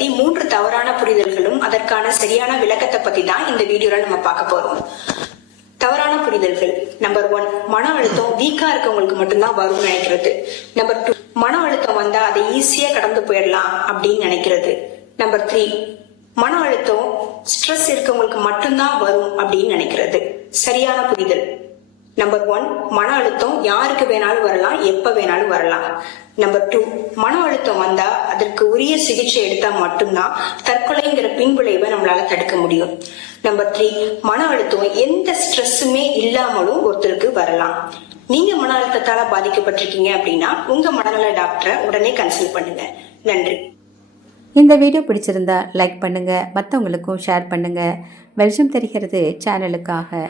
பத்தி 3 தவறான புரிதல்களும் அதற்கான சரியான விளக்கத்தை பத்தி தான் இந்த வீடியோல நம்ம பார்க்க போறோம். தவறான புரிதல்கள். நம்பர் 1, மன அழுத்தம் வீக்கா இருக்கவங்களுக்கு மட்டும்தான் வரும்னு நினைக்கிறது. நம்பர் 2, மன அழுத்தம் வந்தா அதை ஈஸியா கடந்து போயிடலாம் அப்படின்னு நினைக்கிறது. நம்பர் 3, மன அழுத்தம் ஸ்ட்ரெஸ் இருக்கவங்களுக்கு மட்டும்தான் வரும் அப்படின்னு நினைக்கிறது. சரியான புரிதல். நம்பர் 1, மன அழுத்தம் யாருக்கு வேணாலும் வரலாம், எப்ப வேணாலும் வரலாம். நம்பர் 2, மன அழுத்தம் வந்தா அதற்கு உரிய சிகிச்சை எடுத்தா மட்டும்தான் தற்கொலைங்கிற பின்விளைவை நம்மளால தடுக்க முடியும். நம்பர் 3, மன அழுத்தம் எந்த ஸ்ட்ரெஸ்ஸுமே இல்லாமலும் ஒருத்தருக்கு வரலாம். நீங்க மன அழுத்தத்தால பாதிக்கப்பட்டிருக்கீங்க அப்படின்னா உங்க மனநல டாக்டரை உடனே கன்சல்ட் பண்ணுங்க. நன்றி. இந்த வீடியோ பிடிச்சிருந்தா லைக் பண்ணுங்க, மற்றவங்களுக்கும் ஷேர் பண்ணுங்க. வெளிச்சம் தெரிகிறது சேனலுக்காக.